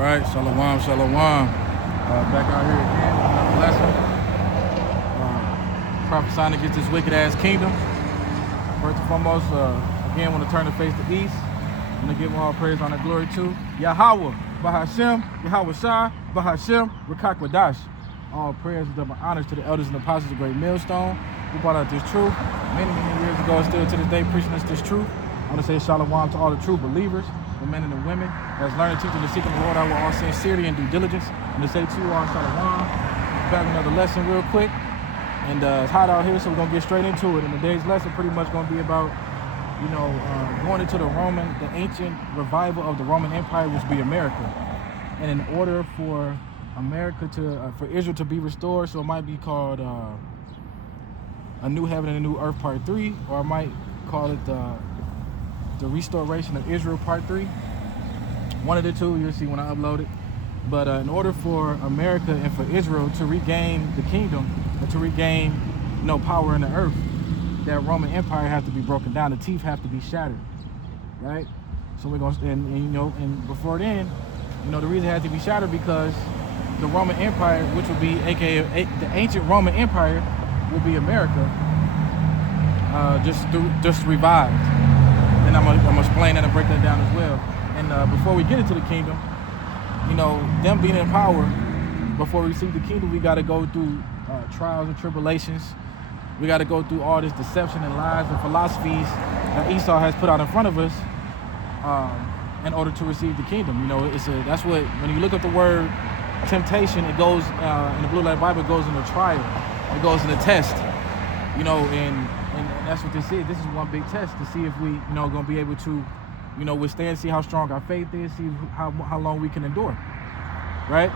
right, shalom, shalom. Back out here again with another lesson. Prophesying against this wicked ass kingdom. First and foremost, again, want to turn the face to east. I'm going to give all praise, honor, glory to Yahweh, Bahashem, Yahweh Shah, Bahashem, Rakakwadash. All prayers and double honors to the elders and apostles of Great Millstone who brought out this truth many, many years ago and still to this day preaching us this truth. I want to say shalom to all the true believers, the men and the women that's learning, teaching, and seeking the Lord out with all sincerity and due diligence. And to say to you all shalom. Back with another lesson real quick. And it's hot out here, so we're going to get straight into it. And today's lesson pretty much going to be about, going into the ancient revival of the Roman Empire, which would be America. And in order for for Israel to be restored, so it might be called A New Heaven and a New Earth Part 3, or I might call it the Restoration of Israel Part 3. One of the two, you'll see when I upload it. But in order for America and for Israel to regain the kingdom, and to regain power in the earth, that Roman Empire has to be broken down. The teeth have to be shattered, right? So we're going to, and before then, the reason it had to be shattered because the Roman Empire, which would be aka the ancient Roman Empire, will be America, just revived. And I'm gonna explain that and break that down as well. And before we get into the kingdom, them being in power, before we receive the kingdom, we got to go through trials and tribulations. We got to go through all this deception and lies and philosophies that Esau has put out in front of us in order to receive the kingdom. That's what, when you look up the word temptation, it goes in the Blue Letter Bible, it goes in a trial, it goes in a test, and that's what this is. This is one big test to see if we, gonna be able to, withstand, see how strong our faith is, see how long we can endure, right?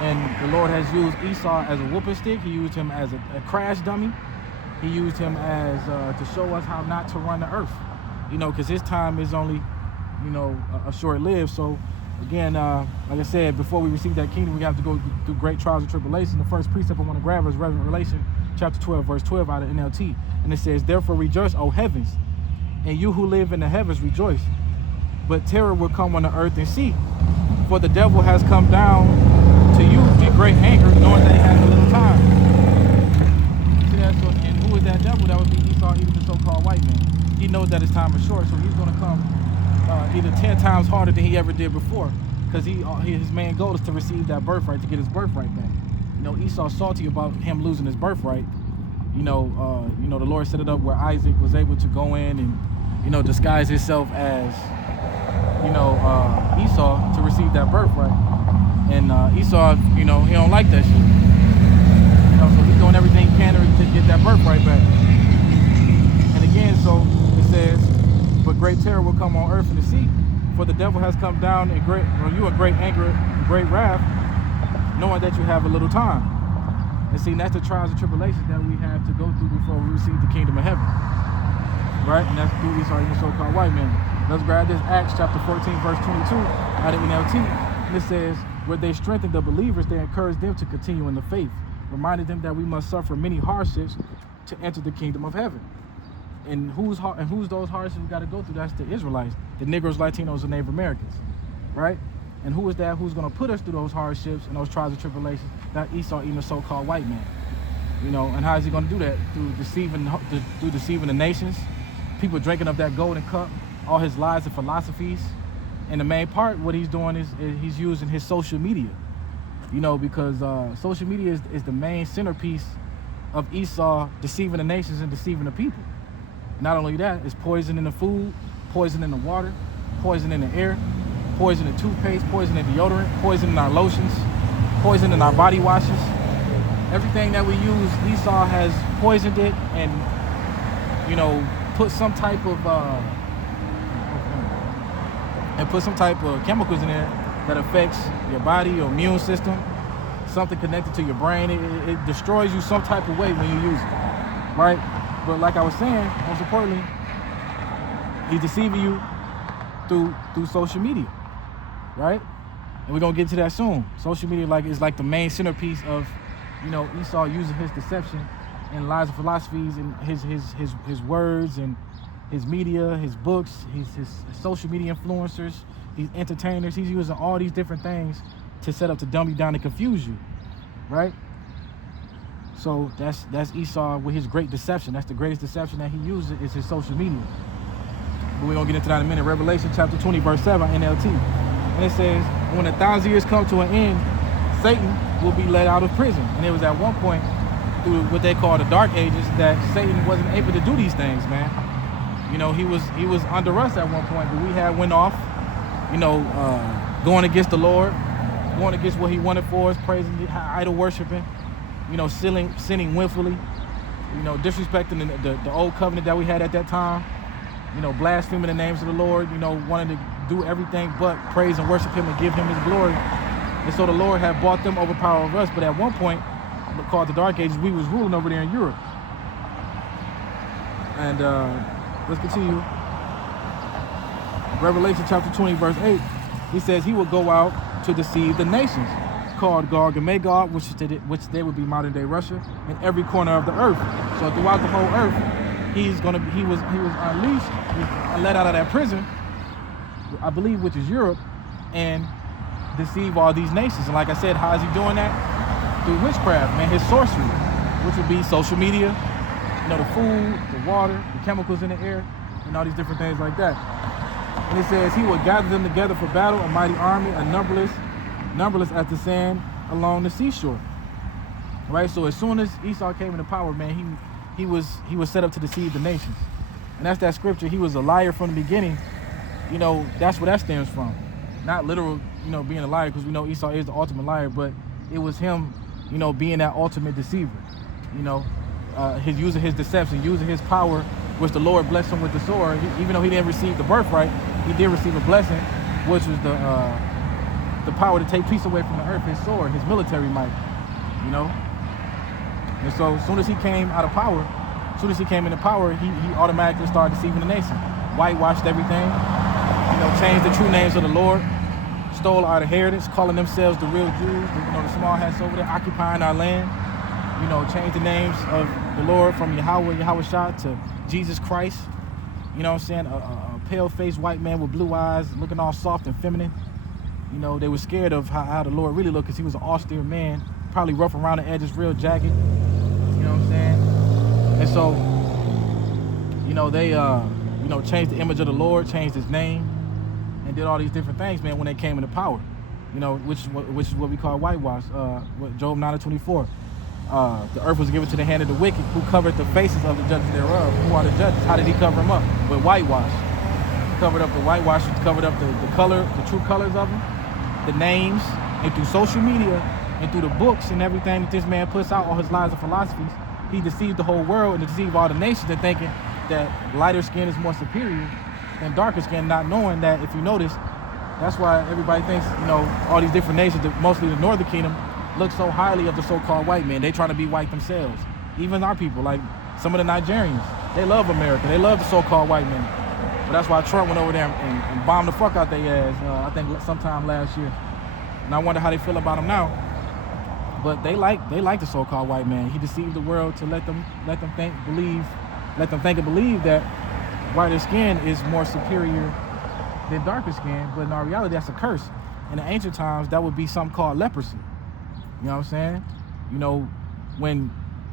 And the Lord has used Esau as a whooping stick. He used him as a crash dummy. He used him as to show us how not to run the earth, because his time is only, a short-lived. So again, like I said, before we receive that kingdom, we have to go through great trials and tribulations. The first precept I want to grab is Revelation chapter 12, verse 12 out of NLT. And it says, "Therefore rejoice, O heavens, and you who live in the heavens rejoice. But terror will come on the earth and sea. For the devil has come down to you in great anger, knowing that he has a little time." See that? So, and who is that devil? That would be Esau, even the so-called white man. He knows that his time is short, so he's going to come either 10 times harder than he ever did before, because his main goal is to receive that birthright, to get his birthright back. Esau's salty about him losing his birthright. The Lord set it up where Isaac was able to go in and, disguise himself as, Esau to receive that birthright. And Esau, he don't like that shit. So he's doing everything he can to get that birthright back. And again, so it says, "But great terror will come on earth and the sea, for the devil has come down in great anger and great wrath, knowing that you have a little time." And see, that's the trials and tribulations that we have to go through before we receive the kingdom of heaven, right? And that's through Esau, the so-called white man. Let's grab this Acts chapter 14, verse 22 out of NLT. And it says, "Where they strengthened the believers, they encouraged them to continue in the faith, reminded them that we must suffer many hardships to enter the kingdom of heaven." And who's those hardships we got to go through? That's the Israelites, the Negroes, Latinos, and Native Americans, right? And who is that? Who's going to put us through those hardships and those trials and tribulations? That Esau, even the so-called white man. And how is he going to do that? Through deceiving the nations, people drinking of that golden cup, all his lies and philosophies. And the main part, what he's doing is he's using his social media. Because social media is the main centerpiece of Esau deceiving the nations and deceiving the people. Not only that, it's poison in the food, poison in the water, poison in the air, poison in toothpaste, poison in deodorant, poison in our lotions, poison in our body washes. Everything that we use, Esau has poisoned it and, put some type of chemicals in there that affects your body, your immune system, something connected to your brain. It destroys you some type of way when you use it, right? But like I was saying, most importantly, he's deceiving you through social media, right? And we're gonna get to that soon. Social media is like the main centerpiece of, Esau using his deception and lies and philosophies and his words and his media, his books, his social media influencers, these entertainers. He's using all these different things to set up to dumb you down and confuse you, right? So that's Esau with his great deception. That's the greatest deception that he uses is his social media. But we're going to get into that in a minute. Revelation chapter 20, verse 7, NLT. And it says, when 1,000 years come to an end, Satan will be let out of prison. And it was at one point through what they call the dark ages that Satan wasn't able to do these things, man. You know, he was under us at one point, but we had went off, you know, going against the Lord, going against what he wanted for us, praising, idol worshiping, you know, sinning willfully, you know, disrespecting the old covenant that we had at that time, you know, blaspheming the names of the Lord, you know, wanting to do everything but praise and worship him and give him his glory. And so the Lord had bought them over power of us, but at one point, called the Dark Ages, we was ruling over there in Europe. And let's continue. Revelation chapter 20, verse 8, he says he will go out to deceive the nations, called Gog and Magog, which they would be modern day Russia, in every corner of the earth. So throughout the whole earth, he was unleashed, let out of that prison, I believe, which is Europe, and deceive all these nations. And like I said, how is he doing that? Through witchcraft, man, his sorcery, which would be social media, you know, the food, the water, the chemicals in the air, and all these different things like that. And it says he will gather them together for battle, a mighty army, a numberless as the sand along the seashore. Right? So as soon as Esau came into power, man, he was set up to deceive the nations. And that's that scripture, he was a liar from the beginning. You know, that's where that stems from. Not literal, you know, being a liar, because we know Esau is the ultimate liar, but it was him, you know, being that ultimate deceiver. You know, using his deception, using his power, which the Lord blessed him with the sword. Even though he didn't receive the birthright, he did receive a blessing, which was the power to take peace away from the earth, his sword, his military might, you know. And so as soon as he came into power, he automatically started deceiving the nation, whitewashed everything, you know, changed the true names of the Lord, stole our inheritance, calling themselves the real Jews, you know, the small hats over there, occupying our land, you know, changed the names of the Lord from Yahweh Shah to Jesus Christ, you know what I'm saying, a pale-faced white man with blue eyes, looking all soft and feminine. You know, they were scared of how the Lord really looked, because he was an austere man, probably rough around the edges, real jagged, you know what I'm saying? And so, you know, they, you know, changed the image of the Lord, changed his name, and did all these different things, man, when they came into power, you know, which is what we call whitewash, Job 9:24. The earth was given to the hand of the wicked, who covered the faces of the judges thereof. Who are the judges? How did he cover them up? With whitewash. He covered up the whitewash, covered up the color, the true colors of them, the names, and through social media, and through the books and everything that this man puts out, all his lies and philosophies, he deceived the whole world and deceived all the nations in thinking that lighter skin is more superior than darker skin, not knowing that, if you notice, that's why everybody thinks, you know, all these different nations, mostly the Northern Kingdom, look so highly of the so-called white man. They try to be white themselves. Even our people, like some of the Nigerians, they love America. They love the so-called white man. But that's why Trump went over there and bombed the fuck out their ass, I think sometime last year. And I wonder how they feel about him now. But they like the so-called white man. He deceived the world to let them think and believe that whiter skin is more superior than darker skin. But in our reality, that's a curse. In the ancient times, that would be something called leprosy. You know what I'm saying? You know,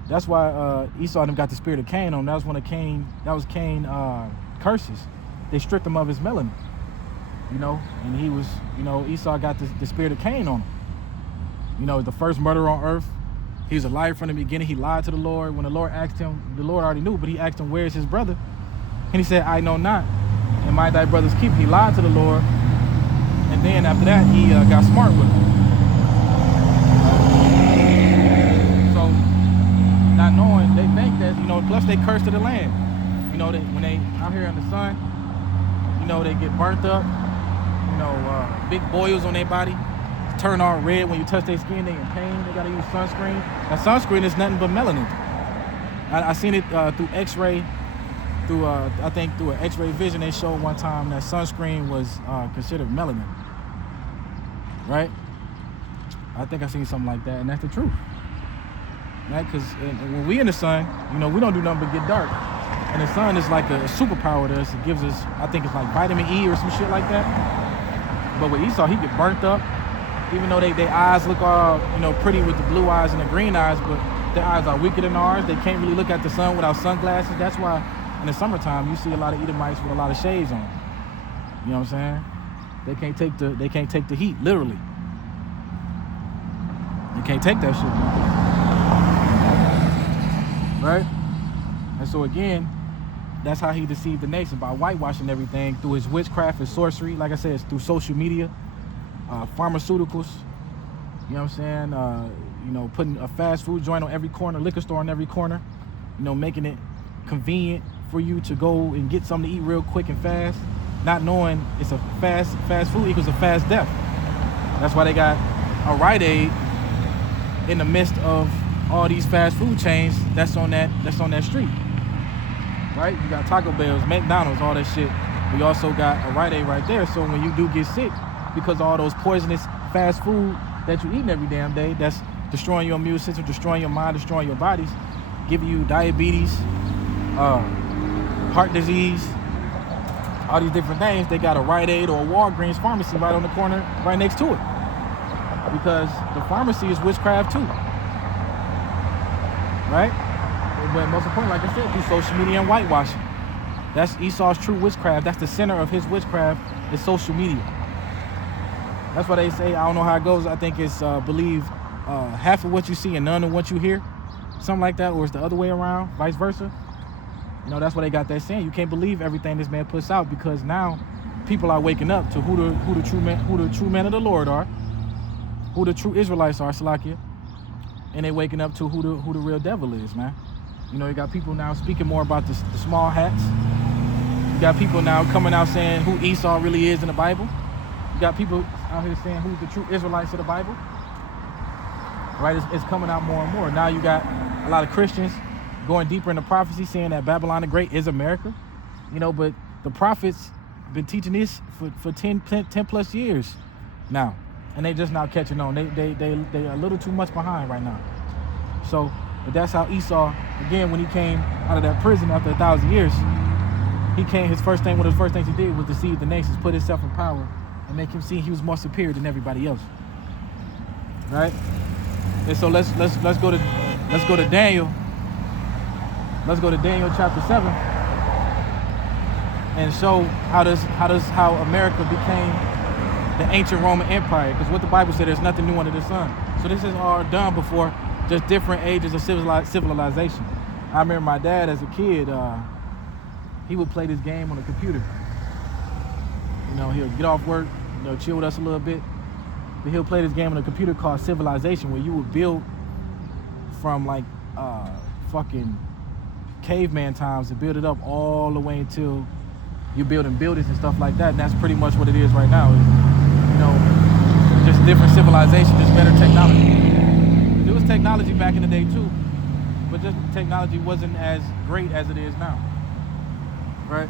that's why Esau and them got the spirit of Cain on him. That was Cain curses. They stripped him of his melanin. You know, and he was, you know, Esau got the spirit of Cain on him. You know, the first murderer on earth. He was a liar from the beginning. He lied to the Lord. When the Lord asked him, the Lord already knew, but he asked him, where is his brother? And he said, I know not. And my thy brother's keep. He lied to the Lord. And then after that, he got smart with him. So, not knowing, they think that, you know, plus they curse to the land. You know, when they out here in the sun, you know, they get burnt up. You know, big boils on their body. Turn all red when you touch their skin. They in pain. They got to use sunscreen. Now, sunscreen is nothing but melanin. I seen it through X-ray. I think through an X-ray vision, they showed one time that sunscreen was considered melanin. Right? I think I seen something like that, and that's the truth. Right? Because when we in the sun, you know, we don't do nothing but get dark. And the sun is like a superpower to us. It gives us, I think it's like vitamin E or some shit like that. But with Esau, he get burnt up, even though their eyes look all, pretty with the blue eyes and the green eyes, but their eyes are weaker than ours. They can't really look at the sun without sunglasses. That's why in the summertime you see a lot of Edomites with a lot of shades on. You know what I'm saying? They can't take the heat, literally. You can't take that shit. Right? And so again, that's how he deceived the nation, by whitewashing everything through his witchcraft and sorcery. Like I said, it's through social media, pharmaceuticals. You know what I'm saying? Putting a fast food joint on every corner, liquor store on every corner. Making it convenient for you to go and get something to eat real quick and fast, not knowing it's a fast food equals a fast death. That's why they got a Rite Aid in the midst of all these fast food chains that's on that street. Right? You got Taco Bell's, McDonald's, all that shit. We also got a Rite Aid right there. So when you do get sick, because of all those poisonous fast food that you eating every damn day, that's destroying your immune system, destroying your mind, destroying your bodies, giving you diabetes, heart disease, all these different things, they got a Rite Aid or a Walgreens pharmacy right on the corner, right next to it. Because the pharmacy is witchcraft too. Right? But most important, like I said, through social media and whitewashing. That's Esau's true witchcraft. That's the center of his witchcraft, is social media. That's why they say, I don't know how it goes, I think it's believe half of what you see and none of what you hear. Something like that, or it's the other way around, vice versa. That's why they got that saying. You can't believe everything this man puts out, because now people are waking up to who the true men of the Lord are, who the true Israelites are, Salakia, and they waking up to who the real devil is, man. You got people now speaking more about the small hats. You got people now coming out saying who Esau really is in the Bible. You got people out here saying who's the true Israelites of the Bible. Right? It's coming out more and more. Now you got a lot of Christians going deeper into prophecy, saying that Babylon the Great is America. But the prophets been teaching this for 10 plus years now, and they just now catching on. They are a little too much behind right now. So, but that's how Esau, again, when he came out of that prison after 1,000 years, he came. One of the first things he did was deceive the nations, put himself in power, and make him see he was more superior than everybody else. Right? And so let's go to Daniel. Let's go to Daniel chapter 7 and show how America became the ancient Roman Empire. Because what the Bible said, there's nothing new under the sun. So this is all done before, just different ages of civilization. I remember my dad as a kid, he would play this game on the computer. He'll get off work, chill with us a little bit. But he'll play this game on the computer called Civilization, where you would build from like fucking caveman times and build it up all the way until you're building buildings and stuff like that. And that's pretty much what it is right now. Just different civilization, just better technology. There was technology back in the day too, but just technology wasn't as great as it is now. Right?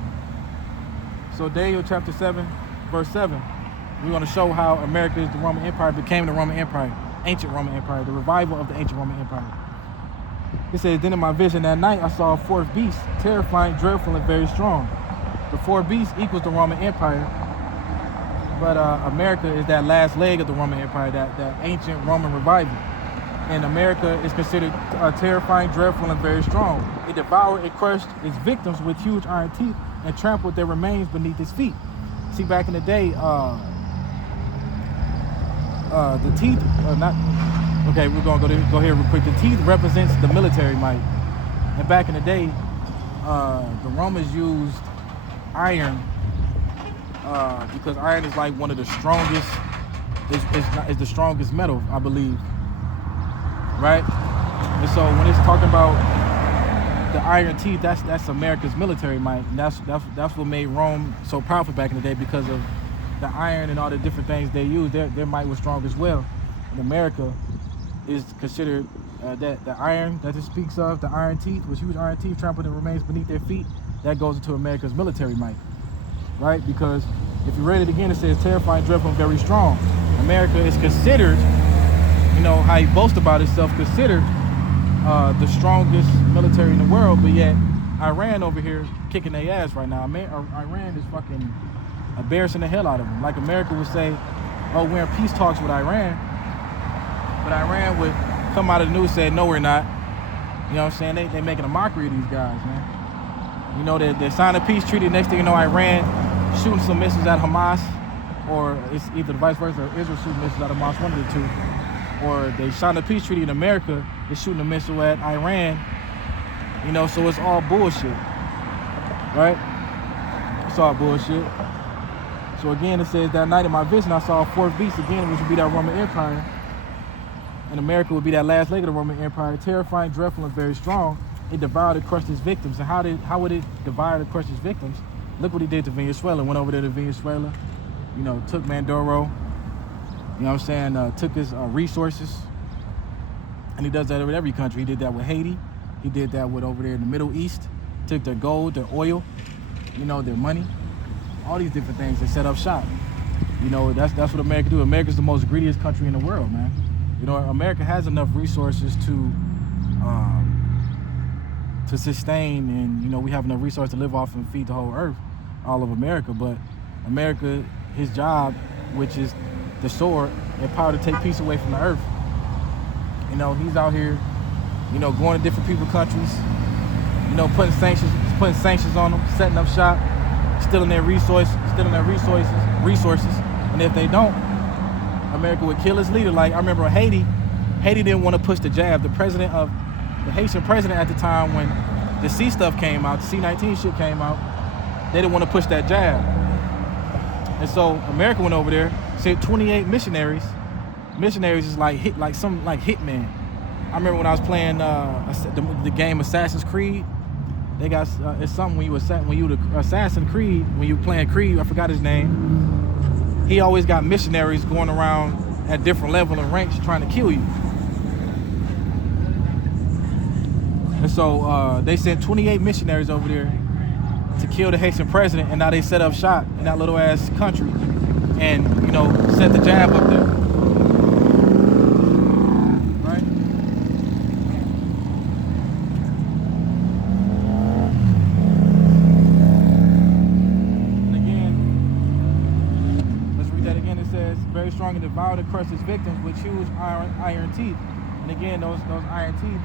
So Daniel chapter 7, verse 7, we're going to show how America is the Roman Empire, became the Roman Empire, ancient Roman Empire, the revival of the ancient Roman Empire. It says, then in my vision that night I saw a fourth beast, terrifying, dreadful, and very strong. The fourth beast equals the Roman Empire, but America is that last leg of the Roman Empire, that ancient Roman revival. And America is considered terrifying, dreadful, and very strong. It devoured and crushed its victims with huge iron teeth and trampled their remains beneath its feet. See, back in the day, the teeth, okay, we're gonna go here real quick. The teeth represents the military might. And back in the day, the Romans used iron because iron is like one of the strongest, is the strongest metal, I believe. Right? And so when it's talking about the iron teeth, that's America's military might. And that's what made Rome so powerful back in the day, because of the iron and all the different things they used. Their might was strong as well. And America is considered that the iron that it speaks of, the iron teeth, was huge iron teeth trampled and remains beneath their feet. That goes into America's military might, right? Because if you read it again, it says terrifying, dreadful, and very strong. America is considered, how he boasts about itself, considered the strongest military in the world, but yet Iran over here kicking their ass right now. Iran is fucking embarrassing the hell out of them. Like America would say, oh, we're in peace talks with Iran, but Iran would come out of the news and say, no, we're not. You know what I'm saying? They making a mockery of these guys, man. You know, they signed a peace treaty. Next thing you know, Iran shooting some missiles at Hamas, or it's either the vice versa, or Israel shooting missiles at Hamas, one of the two. Or they signed a peace treaty in America, is shooting a missile at Iran. You know, so it's all bullshit, right? It's all bullshit. So again, it says, that night in my vision, I saw a fourth beast again, which would be that Roman Empire. And America would be that last leg of the Roman Empire, terrifying, dreadful, and very strong. It devoured and crushed its victims. And how would it devour and crush its victims? Look what he did to Venezuela. Went over there to Venezuela, you know, took Maduro, you know what I'm saying, took his resources. And he does that with every country. He did that with Haiti. He did that with over there in the Middle East. Took their gold, their oil, you know, their money, all these different things. They set up shop. You know, that's what America do. America's the most greediest country in the world, man. You know, America has enough resources to sustain, and, you know, we have enough resources to live off and feed the whole earth, all of America. But America, his job, which is the sword and power to take peace away from the earth. You know, he's out here, you know, going to different people's countries, you know, putting sanctions on them, setting up shop, stealing their resources. And if they don't, America would kill its leader. Like, I remember Haiti didn't want to push the jab. The Haitian president at the time, when the C stuff came out, the C-19 shit came out, they didn't want to push that jab. And so America went over there, sent 28 missionaries. Missionaries is like hitmen. I remember when I was playing the game Assassin's Creed. They got it's something when you the Assassin's Creed, when you playing Creed, I forgot his name. He always got missionaries going around at different level and ranks trying to kill you. And so they sent 28 missionaries over there to kill the Haitian president, and now they set up shop in that little ass country and, you know, set the jab up there. Right? And again, let's read that again. It says, very strong and devoured and crushed his victims with huge iron teeth. And again, those iron teeth,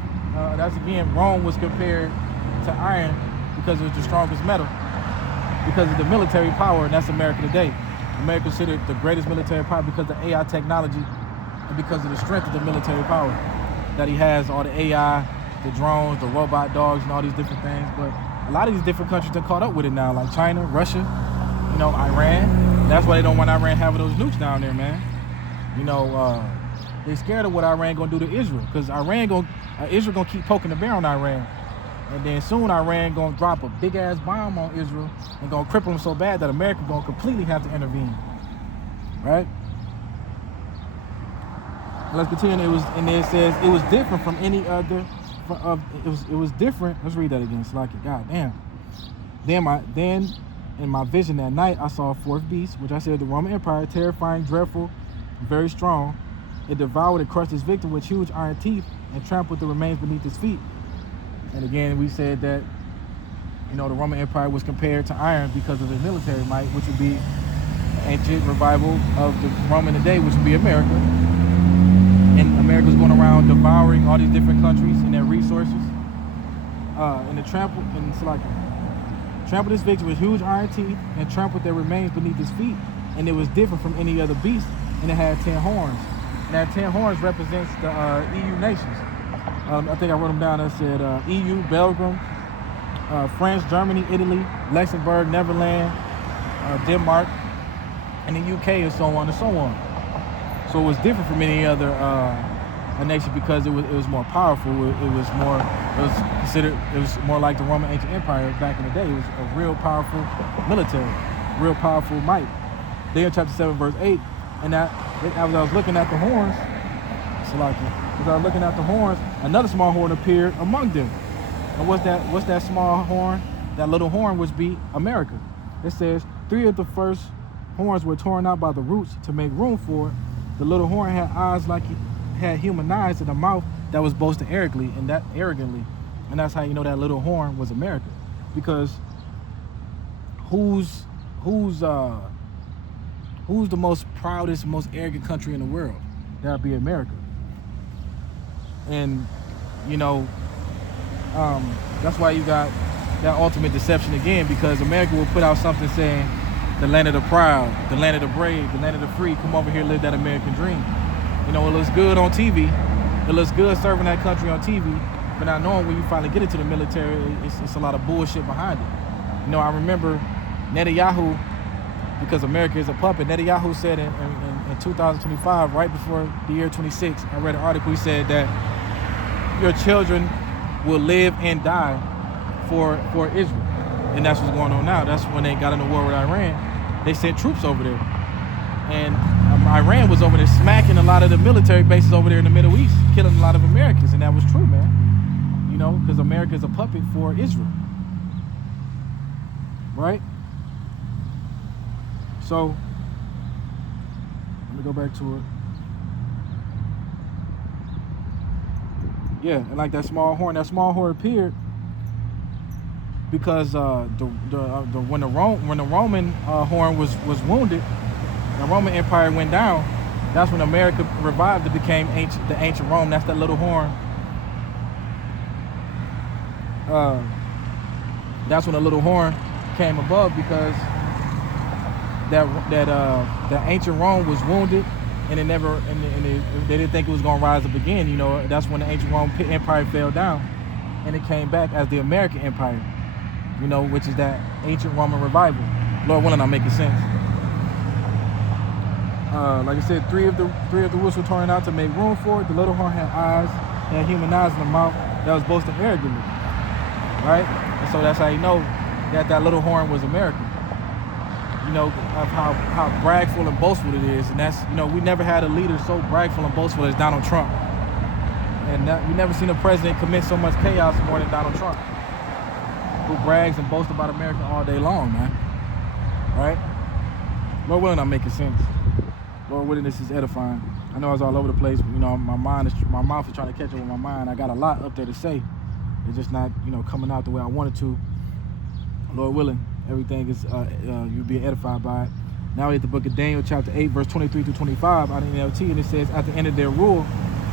that's again, Rome was compared to iron because it was the strongest metal, because of the military power, and that's America today. America considered the greatest military power because of the AI technology and because of the strength of the military power that he has, all the AI, the drones, the robot dogs, and all these different things. But a lot of these different countries are caught up with it now, like China, Russia, you know, Iran. That's why they don't want Iran having those nukes down there, man. You know, they're scared of what Iran gonna do to Israel, because Israel gonna keep poking the bear on Iran. And then soon Iran gonna drop a big ass bomb on Israel and gonna cripple them so bad that America gonna completely have to intervene. Right? Let's continue. It says it was different from any other. It was different. Let's read that again. It's like, God damn. Then in my vision that night, I saw a fourth beast, which I said the Roman Empire, terrifying, dreadful, very strong. It devoured and crushed its victim with huge iron teeth and trampled the remains beneath its feet. And again, we said that, you know, the Roman Empire was compared to iron because of the military might, which would be ancient revival of the Roman today, which would be America. And America's going around devouring all these different countries and their resources. And trampled his victim with huge iron teeth and trampled their remains beneath his feet. And it was different from any other beast, and it had 10 horns. And that 10 horns represents the EU nations. I think I wrote them down. I said EU, Belgium, France, Germany, Italy, Luxembourg, Netherlands, Denmark, and the UK, and so on and so on. So it was different from any other a nation because it was more powerful. It was more like the Roman ancient empire back in the day. It was a real powerful military, real powerful might. Daniel chapter 7 verse 8, and that as I was looking at the horns, another small horn appeared among them. And what's that small horn? That little horn would be America. It says 3 of the first horns were torn out by the roots to make room for it. The little horn had eyes like it had human eyes and a mouth that was boasting arrogantly, and that's how you know that little horn was America, because whose who's the most proudest, most arrogant country in the world? That would be America. And, you know, that's why you got that ultimate deception again, because America will put out something saying, the land of the proud, the land of the brave, the land of the free, come over here, live that American dream. You know, it looks good on TV. It looks good serving that country on TV, but not knowing when you finally get into the military, it's a lot of bullshit behind it. You know, I remember Netanyahu, because America is a puppet, Netanyahu said in 2025, right before the year 26, I read an article, he said that your children will live and die for Israel. And that's what's going on now. That's when they got in the war with Iran. They sent troops over there. And Iran was over there smacking a lot of the military bases over there in the Middle East, killing a lot of Americans. And that was true, man. You know, because America is a puppet for Israel. Right? So, let me go back to it. Yeah, and like that small horn appeared because when the Roman horn was wounded, the Roman Empire went down. That's when America revived. It became the ancient Rome. That's that little horn. That's when the little horn came above, because that ancient Rome was wounded, and they didn't think it was gonna rise up again. You know, that's when the ancient Rome Empire fell down, and it came back as the American Empire. You know, which is that ancient Roman revival. Lord willing, I'm making sense. Like I said, three of the roots were torn out to make room for it. The little horn had eyes, had human eyes in the mouth that was boasting arrogantly, right? And so that's how you know that little horn was American. You know, of how bragful and boastful it is. And that's, you know, we never had a leader so bragful and boastful as Donald Trump. And we never seen a president commit so much chaos more than Donald Trump, who brags and boasts about America all day long, man. Right? Lord willing, I'm making sense. Lord willing, this is edifying. I know I was all over the place, but, you know, my mouth is trying to catch up with my mind. I got a lot up there to say. It's just not, you know, coming out the way I wanted to. Lord willing, everything is, you'll be edified by it. Now we at the book of Daniel, chapter 8, verse 23 through 25, out of NLT, and it says, at the end of their rule,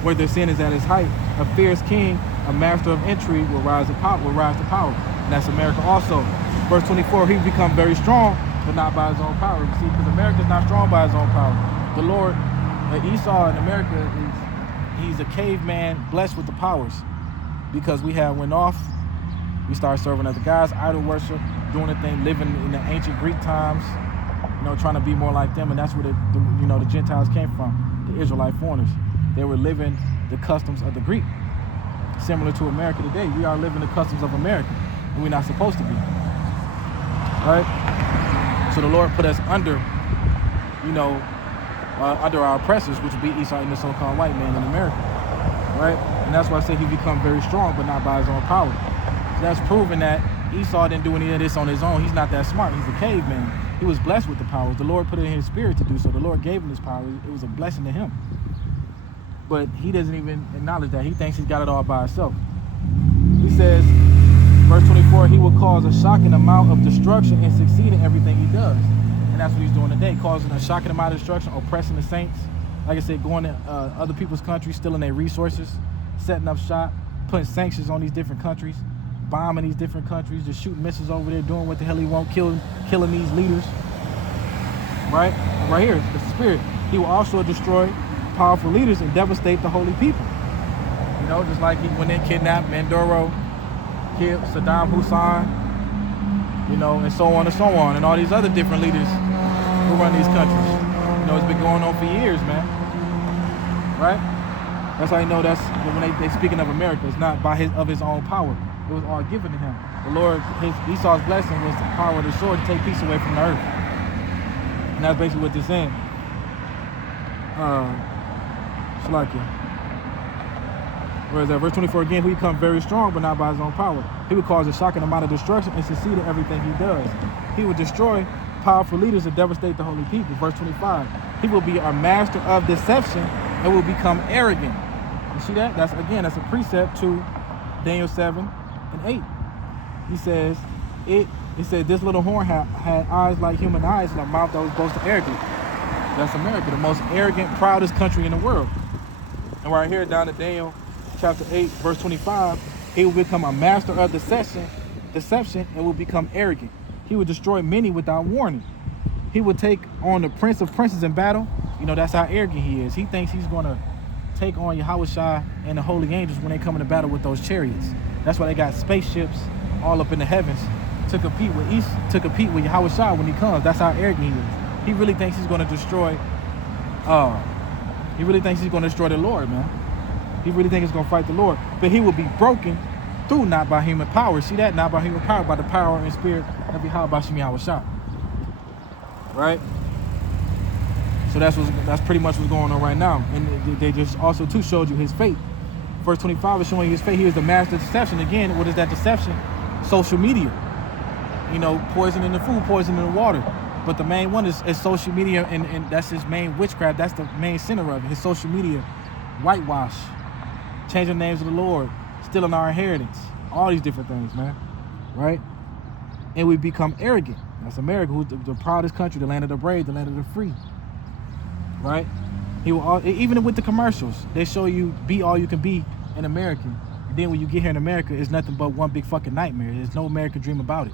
where their sin is at its height, a fierce king, a master of intrigue, will rise to power. And that's America also. Verse 24, he will become very strong, but not by his own power. You see, because America is not strong by his own power. The Lord, Esau in America, he's a caveman blessed with the powers, because we went off. We started serving other guys, idol worship, doing the thing, living in the ancient Greek times, you know, trying to be more like them. And that's where the Gentiles came from, the Israelite foreigners. They were living the customs of the Greek. Similar to America today, we are living the customs of America, and we're not supposed to be. Right? So the Lord put us under, you know, under our oppressors, which would be Esau and the so-called white man in America. Right? And that's why I say he become very strong, but not by his own power. So that's proving that Esau didn't do any of this on his own. He's not that smart. He's a caveman. He was blessed with the powers. The Lord put it in his spirit to do so. The Lord gave him his power. It was a blessing to him. But he doesn't even acknowledge that. He thinks he's got it all by himself. He says, verse 24, he will cause a shocking amount of destruction and succeed in everything he does. And that's what he's doing today, causing a shocking amount of destruction, oppressing the saints. Like I said, going to other people's countries, stealing their resources, setting up shop, putting sanctions on these different countries, bombing these different countries, just shooting missiles over there, doing what the hell he wants, killing these leaders. Right? And right here, it's the spirit. He will also destroy powerful leaders and devastate the holy people. You know, just like when they kidnapped Maduro, killed Saddam Hussein, you know, and so on and so on, and all these other different leaders who run these countries. You know, it's been going on for years, man. Right? That's how you know that's when they speaking of America. It's not of his own power. It was all given to him. The Lord, Esau's blessing was the power of the sword to take peace away from the earth. And that's basically what this is. Whereas verse 24 again, he become very strong, but not by his own power. He would cause a shocking amount of destruction and succeed in everything he does. He would destroy powerful leaders and devastate the holy people. Verse 25, he will be a master of deception and will become arrogant. You see that? That's a precept to Daniel 7 and 8. He says, it said this little horn had eyes like human eyes and a mouth that was boasting arrogant. That's America, the most arrogant, proudest country in the world. And right here down to Daniel chapter 8, verse 25, he will become a master of deception, and will become arrogant. He will destroy many without warning. He will take on the prince of princes in battle. You know, that's how arrogant he is. He thinks he's going to take on Yahushua and the holy angels when they come into battle with those chariots. That's why they got spaceships all up in the heavens to compete with Yahushua when he comes. That's how arrogant he is. He really thinks he's going to destroy the Lord, man. He really thinks he's going to fight the Lord. But he will be broken through not by human power. See that? Not by human power, by the power and spirit of Yahushua. Right? So that's pretty much what's going on right now. And they just also too showed you his fate. Verse 25 is showing you his fate. He is the master of deception. Again, what is that deception? Social media. You know, poison in the food, poison in the water. But the main one is social media, and that's his main witchcraft. That's the main center of it. His social media, whitewash, changing the names of the Lord, stealing our inheritance, all these different things, man. Right? And we become arrogant. That's America, who's the proudest country, the land of the brave, the land of the free. Right? He will even with the commercials, they show you be all you can be in America. And then when you get here in America, it's nothing but one big fucking nightmare. There's no American dream about it.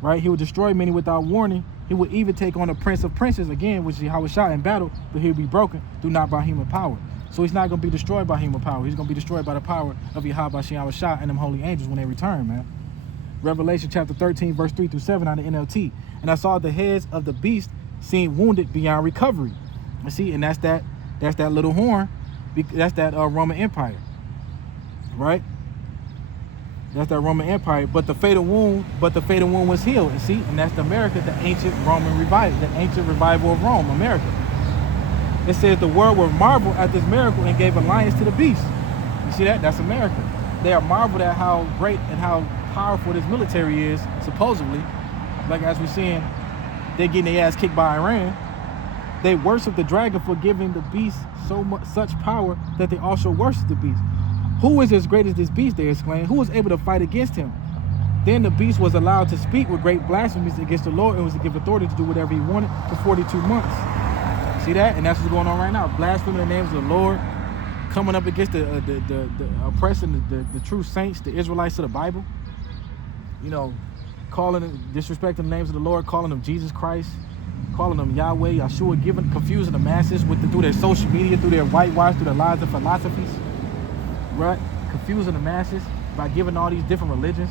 Right? He will destroy many without warning. He will even take on the prince of princes, again, which is Yahushua in battle, but he'll be broken through not by human power. So he's not going to be destroyed by human power. He's going to be destroyed by the power of Yahushua and them holy angels when they return, man. Revelation chapter 13, verse 3 through 7 on the NLT. And I saw the heads of the beast seemed wounded beyond recovery. You see, and that's that little horn. That's that Roman Empire. Right? That's that Roman Empire. But the fatal wound was healed. And see, and that's the America, the ancient Roman revival, the ancient revival of Rome, America. It says the world will marvel at this miracle and gave alliance to the beast. You see that? That's America. They are marveled at how great and how powerful this military is, supposedly. Like as we're seeing, they're getting their ass kicked by Iran. They worship the dragon for giving the beast such power that they also worship the beast. Who is as great as this beast, they exclaimed? Who was able to fight against him? Then the beast was allowed to speak with great blasphemies against the Lord and was to give authority to do whatever he wanted for 42 months. See that? And that's what's going on right now. Blaspheming the names of the Lord, coming up against the oppressing the true saints, the Israelites of the Bible. You know, disrespecting the names of the Lord, calling them Jesus Christ, calling them Yahweh, Yeshua, confusing the masses through their social media, through their whitewash, through their lies and philosophies. Right? Confusing the masses by giving all these different religions.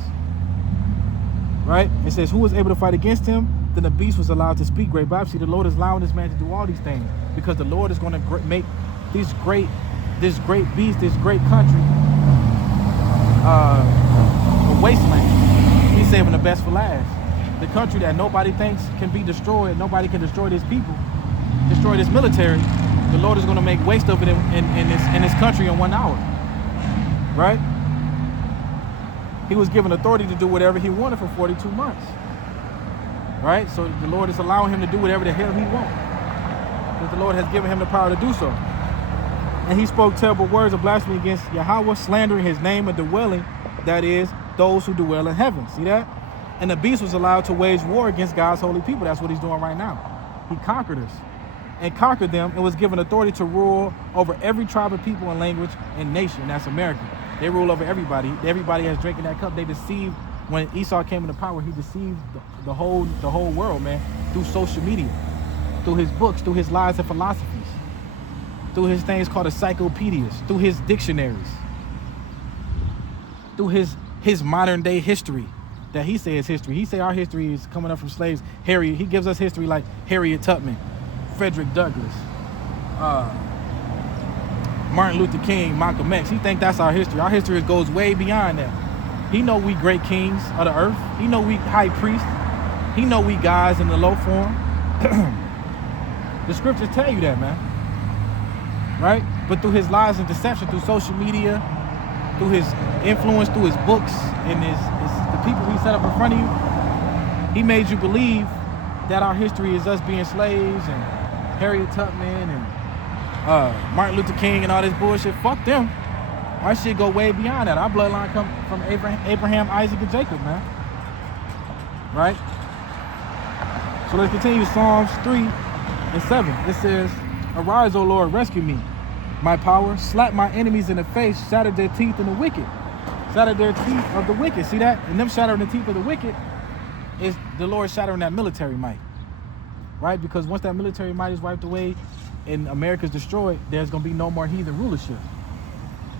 Right? It says, who was able to fight against him? Then the beast was allowed to speak great Bible. See, the Lord is allowing this man to do all these things because the Lord is going to make this great beast, this great country, a wasteland. He's saving the best for last. The country that nobody thinks can be destroyed, nobody can destroy this people, destroy this military. The Lord is going to make waste of it in this country in 1 hour. Right? He was given authority to do whatever he wanted for 42 months. Right? So the Lord is allowing him to do whatever the hell he wants. Because the Lord has given him the power to do so. And he spoke terrible words of blasphemy against Yahweh, slandering his name and dwelling, that is, those who dwell in heaven. See that? And the beast was allowed to wage war against God's holy people. That's what he's doing right now. He conquered us and conquered them and was given authority to rule over every tribe of people and language and nation. That's America. They rule over everybody. Everybody has drinking that cup. They deceived. When Esau came into power, he deceived the whole world, man, through social media, through his books, through his lies and philosophies, through his things called encyclopedias, through his dictionaries, through his modern day history that he says history. He say our history is coming up from slaves. He gives us history like Harriet Tubman, Frederick Douglass, Martin Luther King, Malcolm X. He think that's our history. Our history goes way beyond that. He know we great kings of the earth. He know we high priests. He know we guys in the low form. The scriptures tell you that, man. Right? But through his lies and deception, through social media, through his influence, through his books, and the people he set up in front of you, he made you believe that our history is us being slaves and Harriet Tubman and Martin Luther King and all this bullshit. Fuck them. Our shit go way beyond that. Our bloodline come from Abraham, Isaac, and Jacob, man. Right? So let's continue. Psalms 3, and 7. It says, "Arise, O Lord, rescue me, my power. Slap my enemies in the face, shatter their teeth in the wicked." Shatter their teeth of the wicked. See that? And them shattering the teeth of the wicked is the Lord shattering that military might. Right? Because once that military might is wiped away and America's destroyed, there's going to be no more heathen rulership.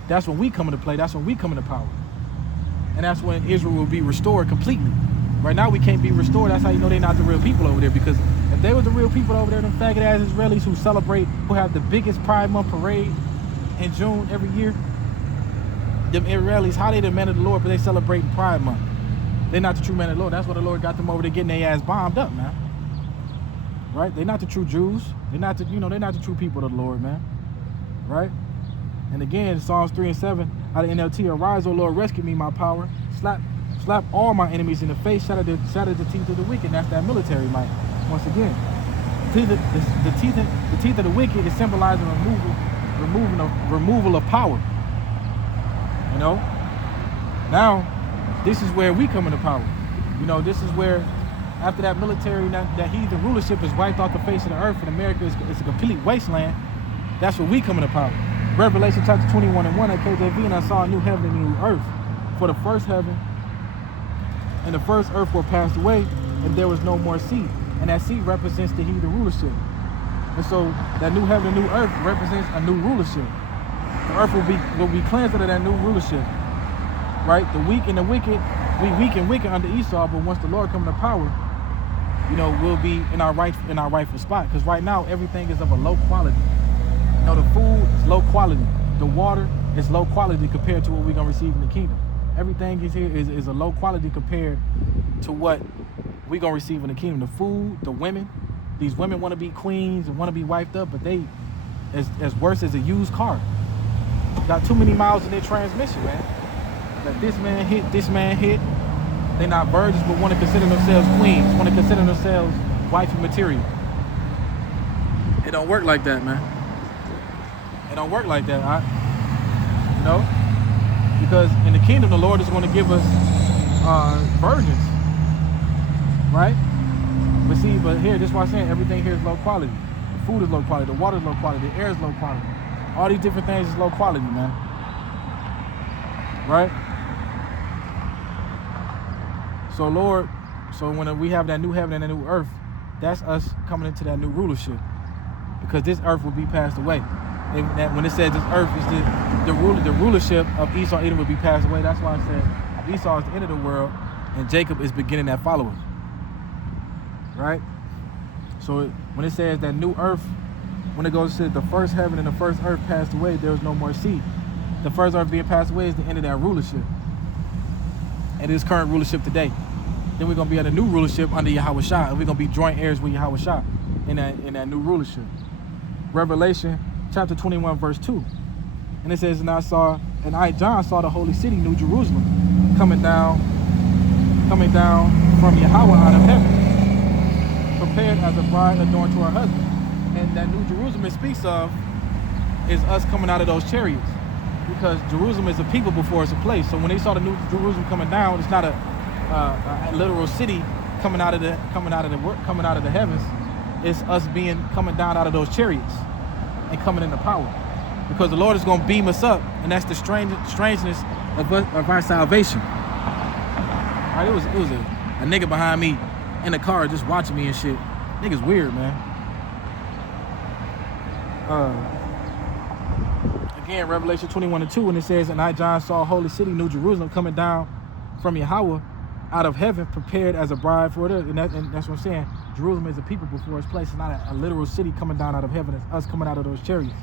That's when we come into play. That's when we come into power. And that's when Israel will be restored completely. Right now we can't be restored. That's how you know they're not the real people over there. Because if they were the real people over there, them faggot ass Israelis who celebrate, who have the biggest Pride Month parade in June every year, them Israelis, how they the men of the Lord, but they celebrating Pride Month. They're not the true men of the Lord. That's why the Lord got them over there getting their ass bombed up, man. Right? They're not the true Jews. They're not the, they're not the true people of the Lord, man. Right? And again, Psalms 3 and 7, out of NLT, "Arise, O Lord, rescue me, my power. Slap all my enemies in the face, shatter the teeth of the wicked." And that's that military might. Once again, the teeth of the wicked is symbolizing removal of power. You know? Now, this is where we come into power. This is where, after that military, that heathen rulership is wiped off the face of the earth and America is a complete wasteland, that's where we come into power. Revelation chapter 21 and 1 at KJV, "And I saw a new heaven and a new earth. For the first heaven and the first earth were passed away, and there was no more sea." And that sea represents the heathen rulership. And so that new heaven and new earth represents a new rulership. The earth will be cleansed of that new rulership. Right? The weak and the wicked, we weak and wicked under Esau, but once the Lord comes to power, we'll be in our rightful spot. Because right now everything is of a low quality. The food is low quality. The water is low quality compared to what we're gonna receive in the kingdom. Everything is here is a low quality compared to what we're gonna receive in the kingdom. The food, the women, these women want to be queens and want to be wiped up, but they as worse as a used car. Got too many miles in their transmission, man. Like this man hit. They're not virgins, but want to consider themselves queens, want to consider themselves wifey material. It don't work like that, man. It don't work like that, because in the kingdom, the Lord is going to give us virgins, right? But here, this is why I'm saying everything here is low quality. The food is low quality, the water is low quality, the air is low quality. All these different things is low quality, man. Right? So Lord, when we have that new heaven and that new earth, that's us coming into that new rulership. Because this earth will be passed away. When it says this earth is the rulership of Esau, Edom will be passed away. That's why I said Esau is the end of the world and Jacob is beginning that followers. Right? So when it says that new earth, when it goes to the first heaven and the first earth passed away, there was no more sea. The first earth being passed away is the end of that rulership. And it is current rulership today. Then we're going to be at a new rulership under Yahweh Shah, and we're going to be joint heirs with Yahweh Shah in that new rulership. Revelation chapter 21 verse 2. And it says, "And I, John, saw the holy city, New Jerusalem, coming down from Yahweh out of heaven, prepared as a bride adorned to her husband." And that New Jerusalem it speaks of is us coming out of those chariots. Because Jerusalem is a people before it's a place. So when they saw the New Jerusalem coming down, it's not a literal city coming out of the heavens. It's us coming down out of those chariots and coming into power. Because the Lord is going to beam us up, and that's the strangeness of our salvation. Right? It was a nigga behind me in the car just watching me and shit. Nigga's weird, man. Again, Revelation 21 and 2, and it says, "And I, John, saw a holy city, New Jerusalem, coming down from Yahweh out of heaven, prepared as a bride for it." And that's what I'm saying. Jerusalem is a people before its place. It's not a literal city coming down out of heaven. It's us coming out of those chariots.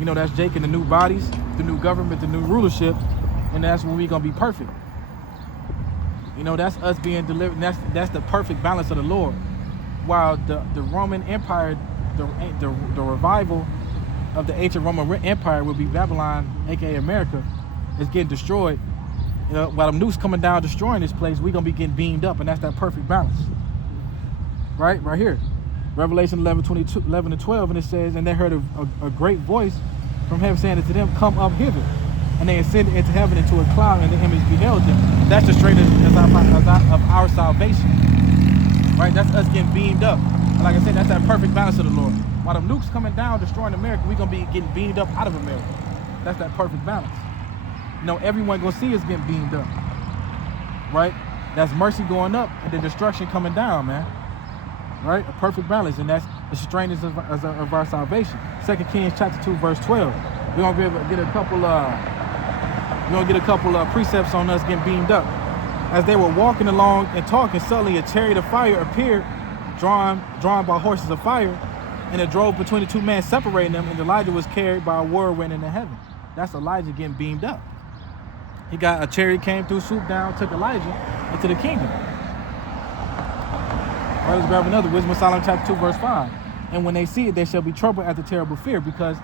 That's Jake and the new bodies, the new government, the new rulership, and that's when we're going to be perfect. That's us being delivered, and that's the perfect balance of the Lord. While the Roman Empire, the revival of the ancient Roman Empire will be Babylon, aka America, is getting destroyed. While the nukes coming down destroying this place, we're gonna be getting beamed up, and that's that perfect balance. Right here, Revelation 11 and 12, and it says, "And they heard a great voice from heaven saying unto them, Come up hither. And they ascended into heaven into a cloud, and the image beheld them." That's the straightness of our salvation. Right? That's us getting beamed up. And like I said, that's that perfect balance of the Lord. While them nukes coming down, destroying America, we're going to be getting beamed up out of America. That's that perfect balance. You know, everyone going to see us getting beamed up. Right? That's mercy going up and the destruction coming down, man. Right? A perfect balance. And that's the strangeness of our salvation. 2 Kings chapter 2, verse 12. We're going to be able to get a couple precepts on us getting beamed up. As they were walking along and talking, suddenly a chariot of fire appeared, drawn by horses of fire, and it drove between the two men, separating them, and Elijah was carried by a whirlwind into heaven. That's Elijah getting beamed up. He got a chariot came through, swooped down, took Elijah into the kingdom. All right, let's grab another. Wisdom of Solomon chapter 2, verse 5. And when they see it, they shall be troubled at the terrible fear, because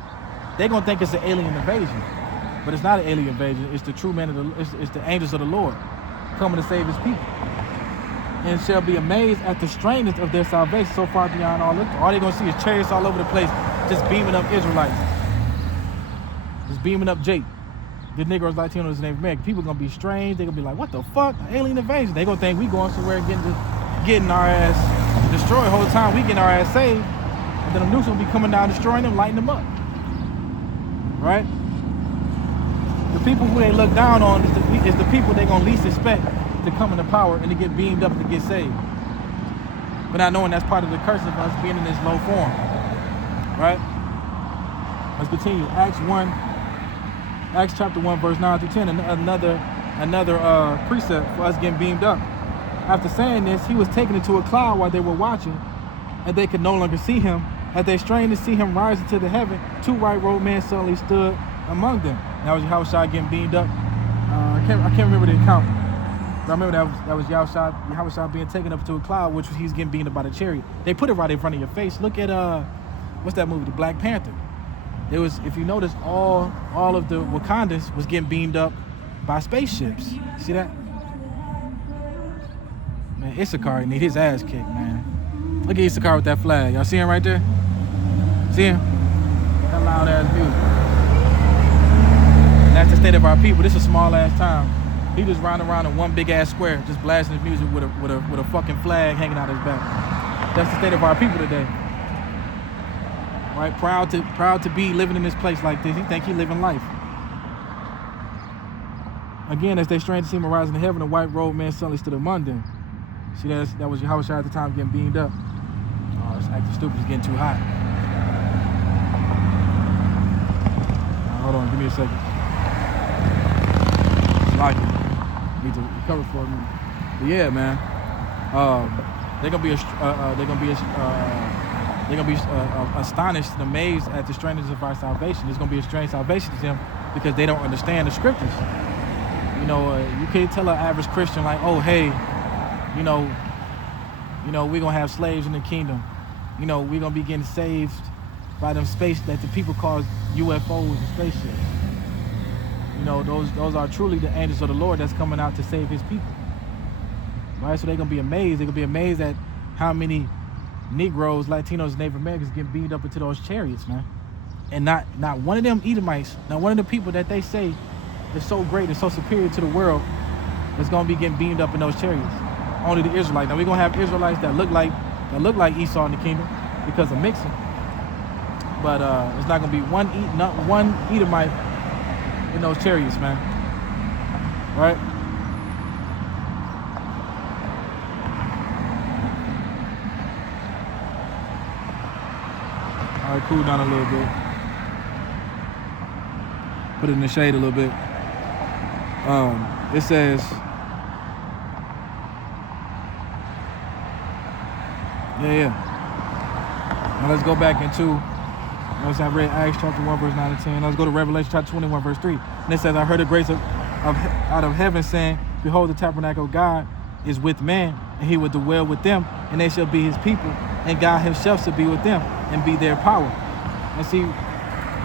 they're going to think it's an alien invasion. But it's not an alien invasion. It's the true men of it's the angels of the Lord coming to save his people. And shall be amazed at the strangeness of their salvation so far beyond all look. All they're going to see is chariots all over the place, just beaming up Israelites. Just beaming up Jake. The Negroes, Latinos, and Native American. People are going to be strange. They're going to be like, what the fuck? An alien invasion. They're going to think we going somewhere and getting our ass destroyed the whole time. We getting our ass saved. And then the nukes will be coming down, destroying them, lighting them up. Right? The people who they look down on is the people they're going to least expect to come into power and to get beamed up and to get saved. But not knowing that's part of the curse of us being in this low form. Right? Let's continue. Acts chapter 1, verse 9 through 10. Another precept for us getting beamed up. After saying this, he was taken into a cloud while they were watching, and they could no longer see him. As they strained to see him rise into the heaven, two white-robed men suddenly stood among them. That was Yahushua getting beamed up. I can't remember the account. But I remember that was Yahushua being taken up to a cloud, which he's getting beamed up by the chariot. They put it right in front of your face. Look at what's that movie? The Black Panther. It was, if you notice, all of the Wakandans was getting beamed up by spaceships. See that? Man, Issachar need his ass kicked, man. Look at Issachar with that flag. Y'all see him right there? See him? That loud ass music. And that's the state of our people. This is a small ass town. He just riding around in one big ass square, just blasting his music with a fucking flag hanging out his back. That's the state of our people today. Right? Proud to be living in this place like this. He think he living life. Again, as they strained to see him arise in heaven, a white-robed man suddenly stood among them. See, that was Yahushua at the time getting beamed up. Oh, this acting stupid is getting too hot. Hold on, give me a second. Like it. Need to recover for a minute. But yeah, man. They're gonna be astonished and amazed at the strangeness of our salvation. It's gonna be a strange salvation to them because they don't understand the scriptures. You know, you can't tell an average Christian like, oh, hey, you know, we're gonna have slaves in the kingdom. You know, we're gonna be getting saved by them space that the people call UFOs and spaceships. You know, those are truly the angels of the Lord that's coming out to save his people. Right? So they're gonna be amazed. They're gonna be amazed at how many Negroes, Latinos, Native Americans get beamed up into those chariots, man. And not one of them Edomites, not one of the people that they say is so great and so superior to the world is gonna be getting beamed up in those chariots. Only the Israelites. Now we're gonna have Israelites that look like Esau in the kingdom because of mixing. But it's not gonna be not one Edomite in those chariots, man. Right? All right, cool down a little bit. Put it in the shade a little bit. It says, yeah. Now let's go back into, I read Acts chapter 1, verse 9 and 10. Let's go to Revelation chapter 21, verse 3. And it says, I heard a voice out of heaven saying, behold, the tabernacle of God is with man, and he will dwell with them, and they shall be his people, and God himself shall be with them and be their power. And see,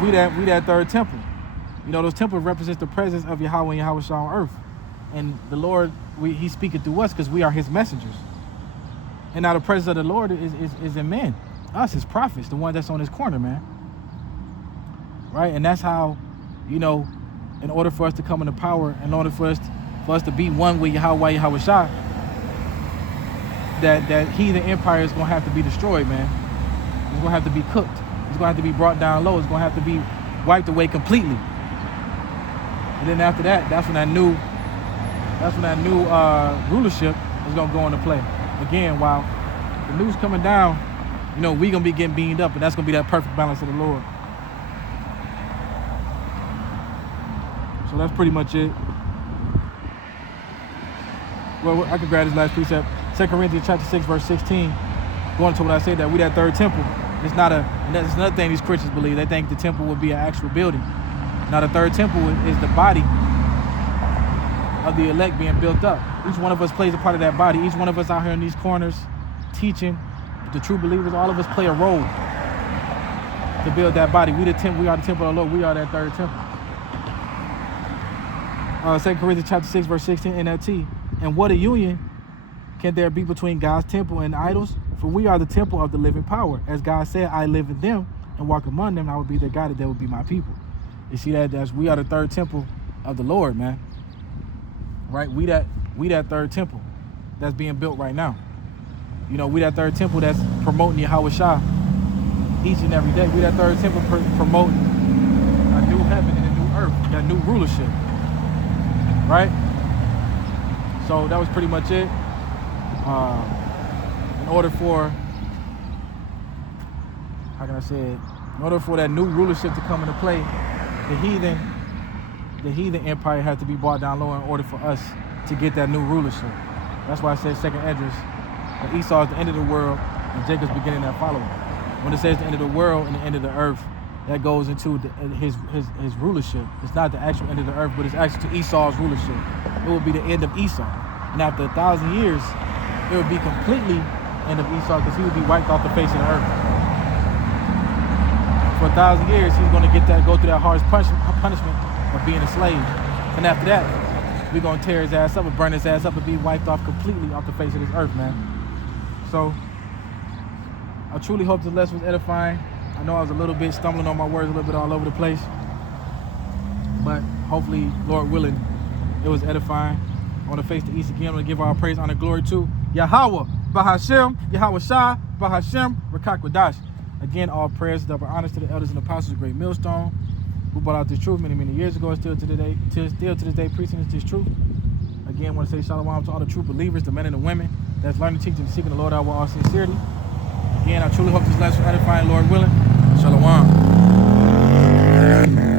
we that third temple. You know, those temples represent the presence of Yahweh and Yahushua on earth. And the Lord, he speaketh through us because we are his messengers. And now the presence of the Lord is in men. Us, his prophets, the one that's on his corner, man. Right? And that's how, you know, in order for us to come into power, in order for us to be one with Yahweh, Yahushua, that heathen empire is gonna have to be destroyed, man. It's gonna have to be cooked. It's gonna have to be brought down low. It's gonna have to be wiped away completely. And then after that, that's when that new rulership is gonna go into play. Again, while the news coming down, you know, we gonna be getting beamed up, and that's gonna be that perfect balance of the Lord. So that's pretty much it. Well, I could grab this last precept. 2 Corinthians chapter 6, verse 16. Going to what I said, that we that third temple. It's not and that's another thing these Christians believe. They think the temple will be an actual building. Now the third temple is the body of the elect being built up. Each one of us plays a part of that body. Each one of us out here in these corners teaching, the true believers, all of us play a role to build that body. We are the temple of the Lord. We are that third temple. 2 Corinthians chapter 6, verse 16, NLT. And what a union can there be between God's temple and idols? For we are the temple of the living power. As God said, I live in them and walk among them, and I will be their God, and they will be my people. You see that? We are the third temple of the Lord, man. Right? We that third temple that's being built right now. You know, we that third temple that's promoting Yahweh Shah each and every day. We that third temple promoting a new heaven and a new earth, that new rulership. Right? So that was pretty much it. In order for, how can I say it? In order for that new rulership to come into play, the heathen empire had to be brought down low in order for us to get that new rulership. That's why I said second Esdras, that Esau is the end of the world and Jacob's beginning that following. When it says the end of the world and the end of the earth, that goes into his rulership. It's not the actual end of the earth, but it's actually to Esau's rulership. It will be the end of Esau. And after 1,000 years, it would be completely end of Esau, because he would be wiped off the face of the earth. For 1,000 years, he's going to go through that harsh punishment of being a slave. And after that, we're going to tear his ass up and burn his ass up and be wiped off completely off the face of this earth, man. So, I truly hope this lesson was edifying. I know I was a little bit stumbling on my words, a little bit all over the place. But hopefully, Lord willing, it was edifying. I want to face the east again. I want to give all praise, honor, glory to Yahweh, Bahashem, Yahweh Shah, Bahashem, Rakak Wadash. Again, all prayers, double honors to the elders and apostles of Great Millstone, who brought out this truth many, many years ago, and still to this day preaching this truth. Again, I want to say shalom to all the true believers, the men and the women that's learning, teaching, and seeking the Lord out with all sincerity. Again, I truly hope this lesson was edifying, Lord willing. Shalom.